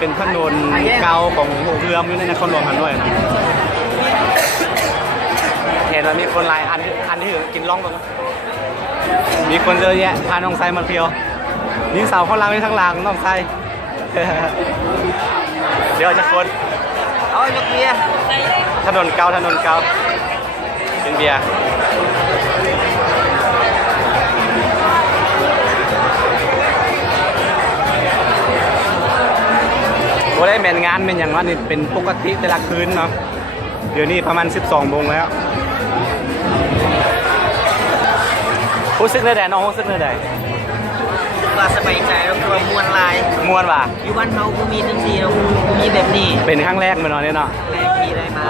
เป็นถนนเก่าของหัวเรือมอยู่ในนครหลวงฮันด้วยนะเห็นว่ามีคนหลายอันที่กินล่องกันมีคนเยอะแยะพาน้องไซมาเที่ยวนี่สาวข้างล่างนี่ทั้งหลังน้องไซเดี๋ยวจะคนเอายกเบียร์ถนนเก่าเป็นเบียร์โอ้ได้แมนงานเป็นอย่างว่านี่เป็นปกติแต่ละคืนเนาะเดี๋ยวนี้ประมาณ12 โมงแล้วรู้สึกได้แดดน้องรู้สึกได้แดดว่าสบายใจแล้วก็มวนลายมวนว่ะอยู่บ้านเขาก็มีทั้งทีเรามีแบบนี้เป็นครั้งแรกเหมือนเนี่ยเนาะแรกที่ได้มา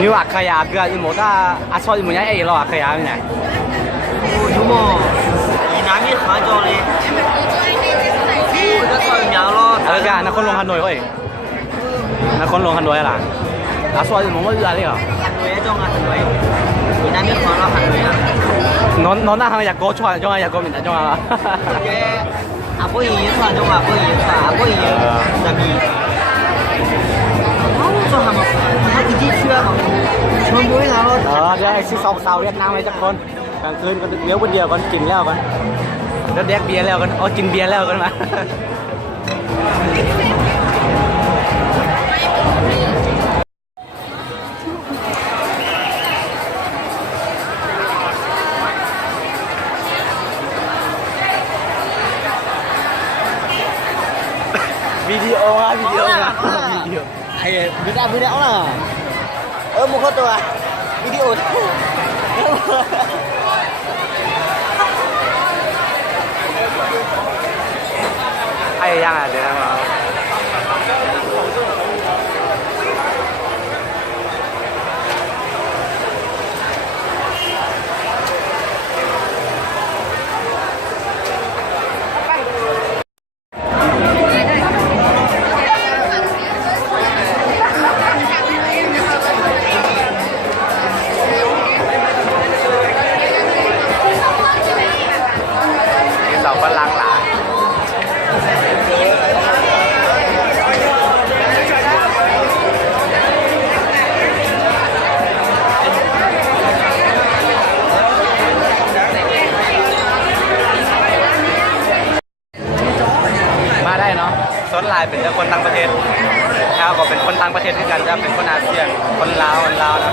นี่ว่าขยะเกลืออีโมต้าอาชอบอีโมยังไอ้เราขยะเป็นไงโอ้ยูโมอีน้ำมีขาจอเลยโอ้จะต่อยยาวรอดกันนครหลวงฮันโดยเว้ยนครหลวงฮันโดยล่ะอาชอบอีโมว่าอะไรเหรอฮันโดยจ้องฮันโดยอีน้ำมีขาเราฮันโดยน้องน่าทำอยากโก้ช่วยจ้องอยากโก้เหมือนจ้องอ่ะอาโบยีค่ะจ้องอาโบยีค่ะอาโบยีจะมี就係咪？他自己出啊，全部啲樓。เดี๋ยวซิซองเซาเรียกน้ำไว้จักคนกลางคืนก็เลี้ยวคนเดียวกันกินแล้วกันแล้วแดกเบียร์แล้วกันอ๋อกินเบียร์แล้วกันมาวิดีโออ่ะวิดีโออ่ะวิดีโอไอ้วิดีโอน่ะมุขตัววิดีโอไอ้ยังอ่ะเดี๋ยวนะส่วนลายเป็นคนต่างประเทศข้าวก็เป็นคนต่างประเทศด้วยกันจะเป็นคนอาเซียนคนลาวนะ